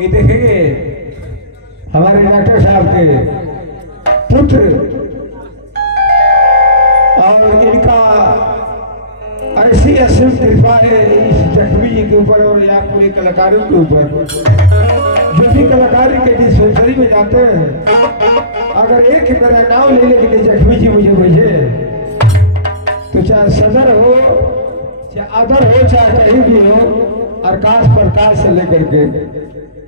ये देखेंगे हमारे डॉक्टर साहब के पुत्र और इनका ऐसी असीम कृपा है इस जख्मी जी के ऊपर और या पूरे कलाकारों के ऊपर। जो भी कलाकारी के डिस्पेंसरी में जाते हैं अगर एक ही मेरा नाम ले ले कि जख्मी जी मुझे भेजे तो चाहे सदर हो चाहे आदर हो चाहे कहीं भी हो आकाश प्रकाश से लेकर के,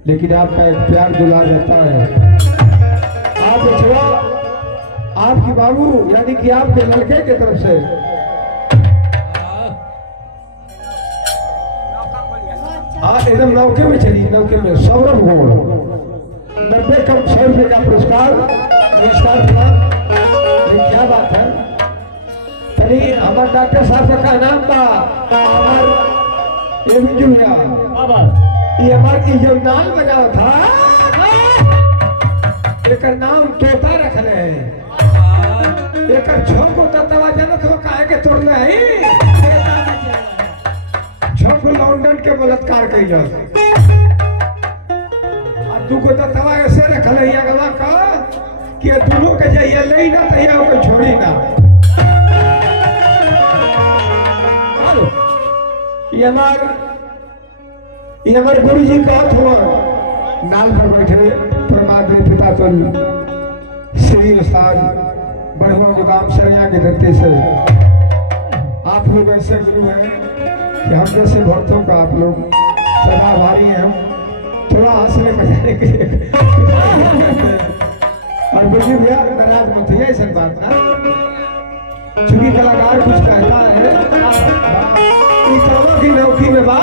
लेकिन आपका एक प्यार दुलार रहता है। आप बचवा आपकी बाबू यानी कि आपके लड़के की तरफ से एकदम नौके में चली, नौके में सौरभ गोड़ 90 कम 100 रुपये का पुरस्कार क्या बात है। तनी हमारे डॉक्टर साहब का नाम था ये भी जुड़िया ये हमारे जो नाल बजा था एक नाम तोता रख रहे एक छोर को तवा जनत हो काहे के तोड़ ले छोर को लंदन के बलात्कार कई जा तू को तवा ऐसे रख ले अगला का कि दोनों के जाइए ले ना तैयार कोई छोड़ी ना। ये हमारे गुरु जी का हुआ नाल पर बैठे परमात्मा पिता तुल श्री उस्ताद बढ़ुआ गोदाम सरिया के धरती से आप लोग ऐसे गुरु हैं कि हम जैसे भक्तों का आप लोग सदा आभारी हैं। थोड़ा हंसने बजाने के लिए और बुझी भैया नाराज मत होइए ऐसी बात ना, चूंकि कलाकार कुछ कहता है की नौकी में बा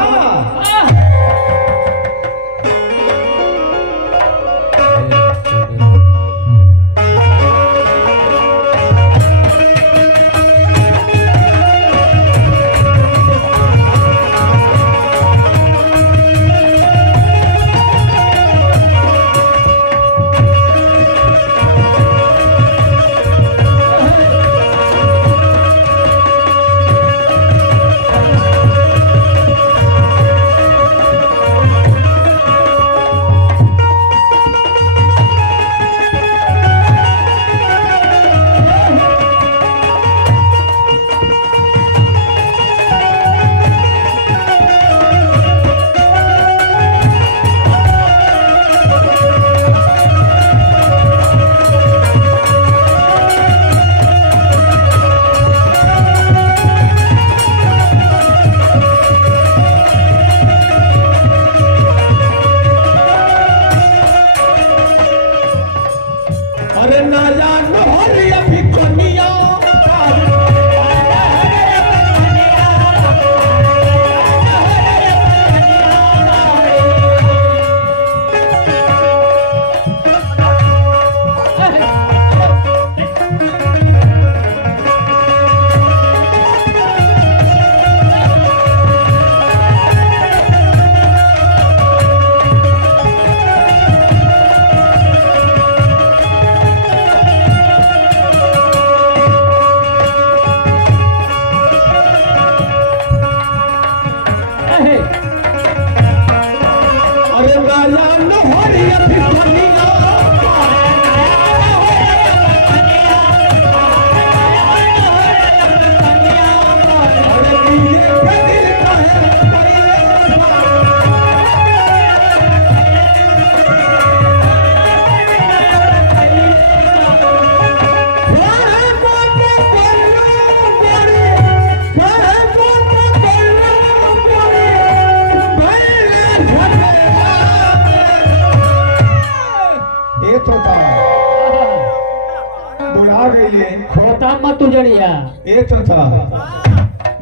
ये तो था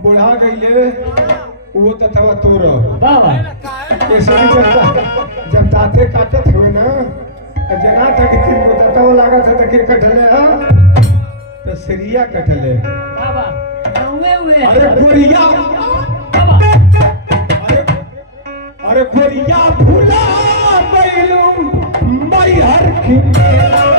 बुढ़ा गईले वो तो था तोर बाबा ऐसे जब दाते काटत हुए ना जना तक तीन को तवा लगा था कि कटले तो सरिया कटले बाबा नौवे हुए अरे गोरिया बाबा अरे गोरिया भूला बैलूं मई हर खिमेला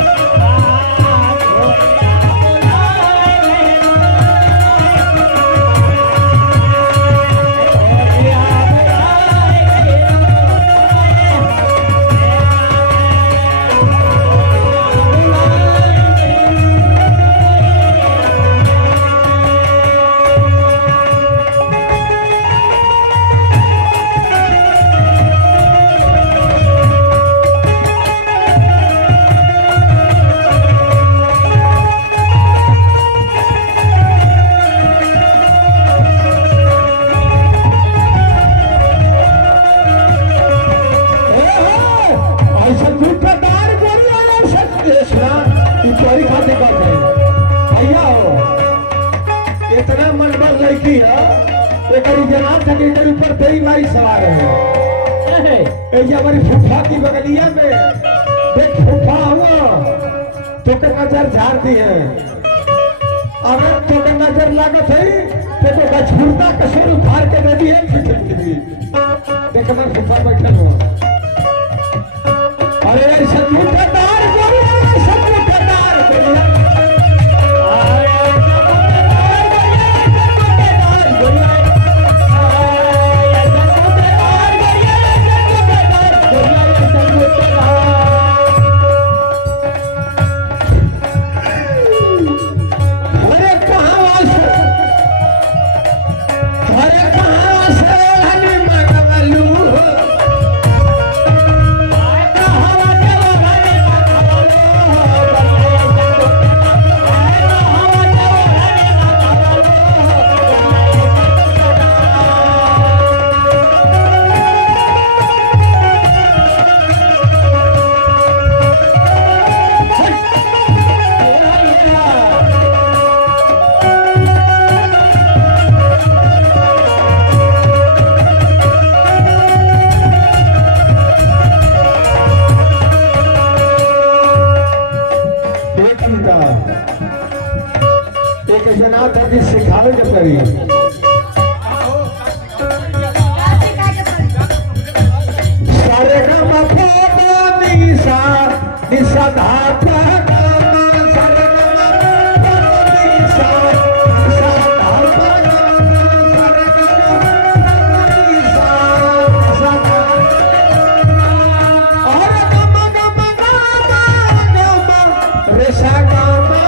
सवार है। ये हमारी फूफा की बगलिया में देख फूफा हुआ तो के नजर झाड़ दी है। अगर तो के नजर लागत है तो गछुरता कसर उखाड़ के दे दी है फिटन की भी। देख मैं फूफा बैठल हूँ। अरे ऐसा झूठेदार गोरिया, ऐसा झूठेदार गोरिया। एक जना था कि सिखावे के पड़ी सारे का मफो निशा निशा धापा सारे का मफो निशा निशा धापा सारे का निशा निशा और गमा गमा गमा रेशा गमा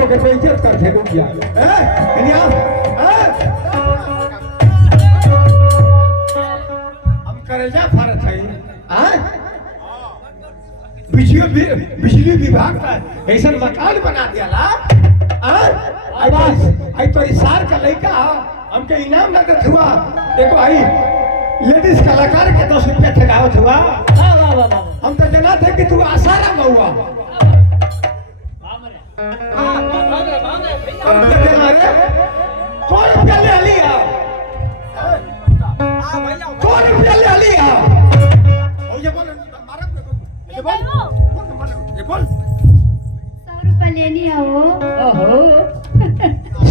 के बेइज्जत कर थे रुक जा हम करेजा फरत है बिजली विभाग का ऐसा मकान बना दिया ला आई तो इशार का लड़का हमके इनाम ना देत हुआ देखो भाई लेडीज कलाकार के 10 रुपया ठगावत हुआ। हम तो जना थे कि तू आसारा में हुआ कौन रुपया ले लिया कौन रुपया ले लिया ये बोल ये बोल 100 रुपया ले लिया हो।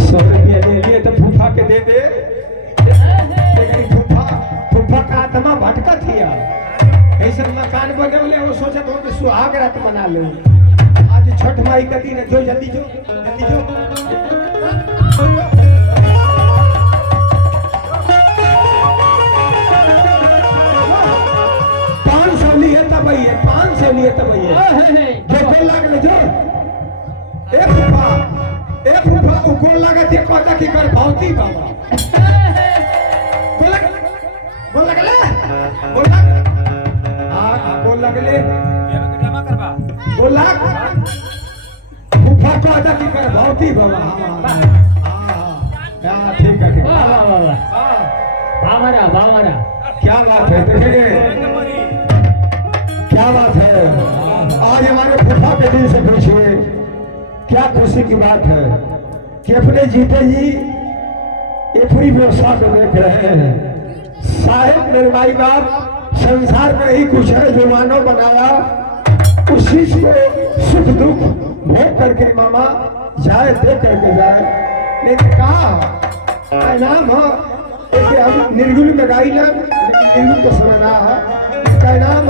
100 रुपया ले लिए तो फूफा के दे दे फूफा का आत्मा भटका थिया ऐसा मकान बने वो सोचत हो कि सुहाग रात मना लो। आज छठ माई का दिन है जो जल्दी जो 500 लिए तब है 500 लिए तब है जो गोल लागले जो ए फूफा वो गोल लागत है कहता कि कर भौती बाबा गोल लगले गोल लगले जमा करबा गोल लाग फूफा कहता कि कर भौती बाबा हां ठीक है बावरा क्या बात है देखेंगे क्या बात है। आज हमारे फूफा के दिल से पूछिए क्या खुशी की बात है कि अपने जीते जी ये पूरी व्यवस्था को देख रहे हैं। साहेब मेरे माई बाप संसार में ही कुछ है जो मानव बनाया उस चीज को सुख दुख भोग करके मामा जाए दे करके जाए। लेकिन कहा नाम हो हम निर्गुण में गाई ना लेकिन निर्गुण को समझना है।